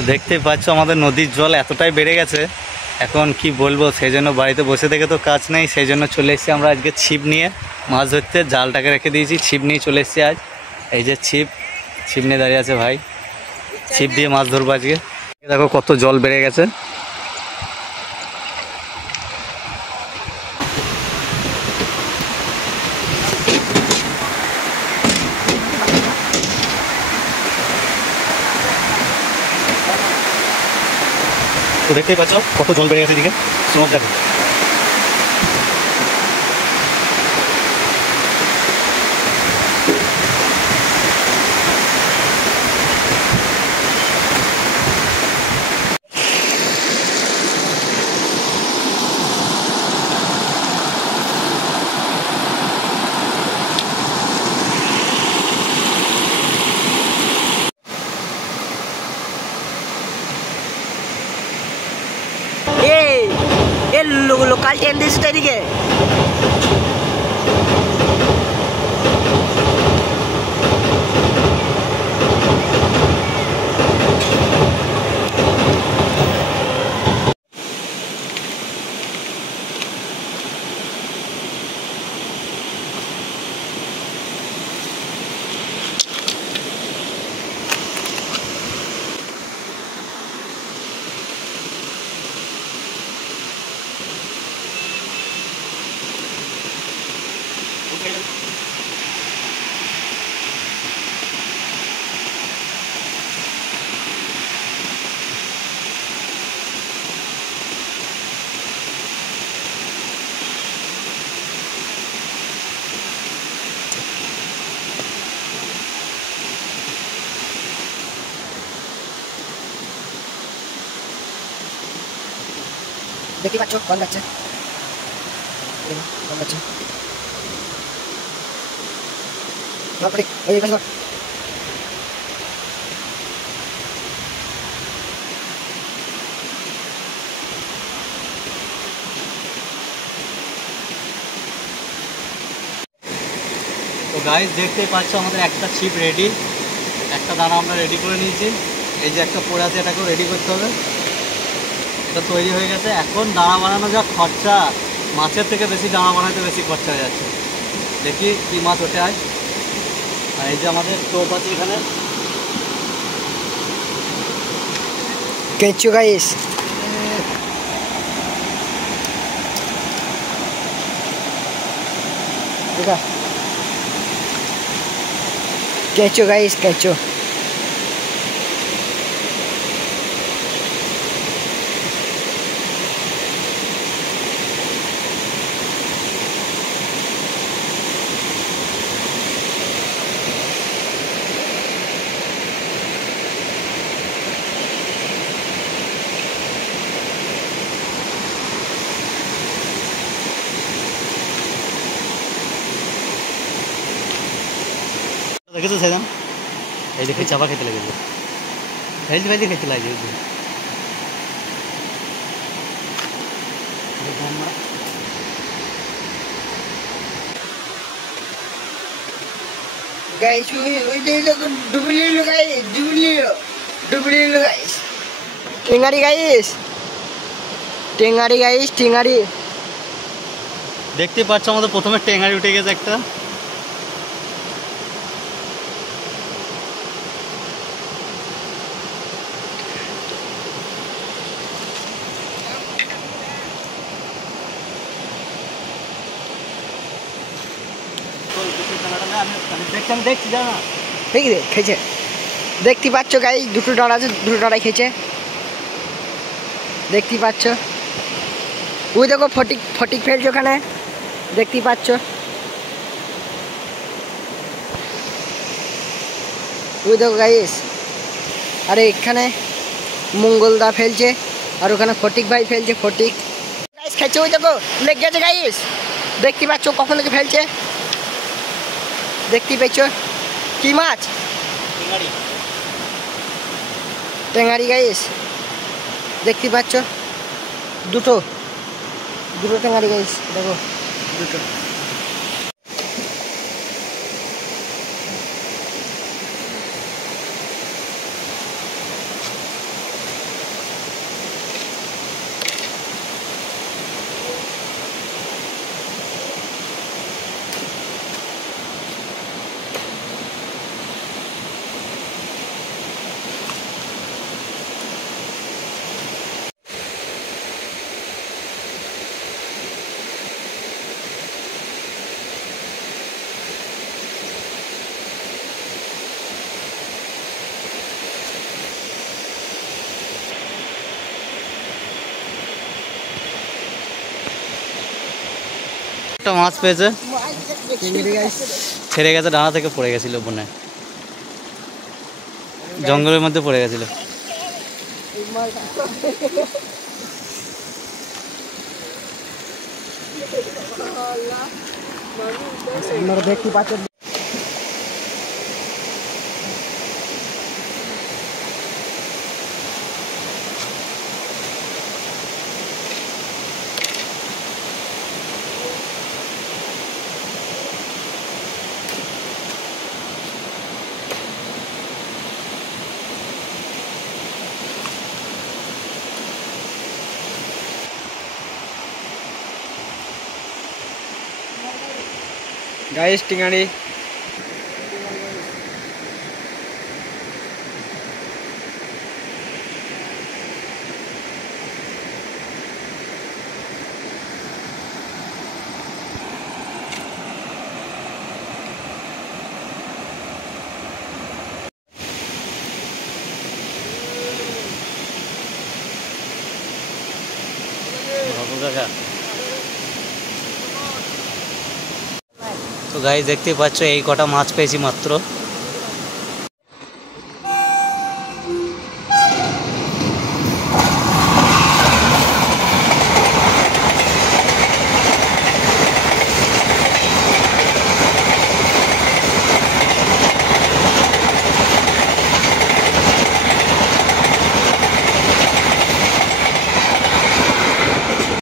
তো দেখতেই পাচ্ছ আমাদের নদীর জল এতটাই বেড়ে গেছে, এখন কি বলবো, সেই জন্য বাড়িতে বসে থেকে তো কাজ নেই, সেই জন্য চলে এসেছি আমরা আজকে ছিপ নিয়ে মাছ ধরতে। জালটাকে রেখে দিয়েছি, ছিপ নিয়ে চলে এসেছি আজ। এই যে ছিপ নিয়ে দাঁড়িয়ে আছে ভাই, ছিপ দিয়ে মাছ ধরবো আজকে। দেখো কত জল বেড়ে গেছে। তো দেখতেই পাচ্ছ কত জল বেড়ে গেছে এদিকে, স্রোত দেখো। লোকাল ট্রেন দিচ্ছে এদিকে। দেখতে পাচ্ছ কোন যাচ্ছে, কোন যাচ্ছে তো গাইস দেখতেই পাচ্ছ আমাদের একটা ছিপ রেডি, একটা দানা আমরা রেডি করে নিয়েছি। এই যে একটা পড়ে আছে, এটাকেও রেডি করতে হবে। এটা তৈরি হয়ে গেছে। এখন দানা বানানো যা খরচা, মাছের থেকে বেশি দানা বানাতে বেশি খরচা হয়ে যাচ্ছে। দেখি কি মাছ ওঠে আজ। আর এই যে আমাদের টোপ আছে এখানে, কেঁচো গাইস। কেঁচো গাইস, কেঁচো। দেখেছো সেদিন এই দেখে চাপা খেতে লেগেছে, ভেজ ভেজে খেতে লাগে। गाइस ওই দেখো ডুবলি লো গাইস, ডুবলি লো গাইস। টেঙ্গারি গাইস, টেঙ্গারি গাইস, টেঙ্গারি। দেখতে পাচ্ছ আমাদের প্রথমে টেঙ্গারি উঠে গেছে একটা। দেখছি জানা ঠিক আছে, খেয়েছে। দেখতে পাচ্ছ গাইস, দুটো ডাঁড়া আছে, দুটো ডাঁড়াই খেয়েছে। দেখতে পাচ্ছ ওই দেখো ফটিক ফটিক ফেলছে ওখানে, দেখতে পাচ্ছ। ওই দেখো গাইস, আরে এখানে মঙ্গলদা ফেলছে, আর ওখানে ফটিক ভাই ফেলছে। ফটিক গাইস খেয়েছে, ওই দেখো লেগে গেছে গাইস। দেখতে পাচ্ছ কখন থেকে ফেলছে, দেখতে পাচ্ছ। কি মাছ? টেঙ্গারি গাইস, দেখতে পাচ্ছ। দুটো টেঙ্গারি গাইস, দেখো দুটো। একটা মাছ পেয়েছে, চিংড়ি গাইস। ছেড়ে গেছে, ডানা থেকে পড়ে গেছিল বনে, জঙ্গলের মধ্যে পড়ে গেছিল। আপনারা দেখতে পাচ্ছেন গাইস টিঙাড়ি। তো গাইস দেখতেই পাচ্ছ এই কটা মাছ পেয়েছি মাত্র।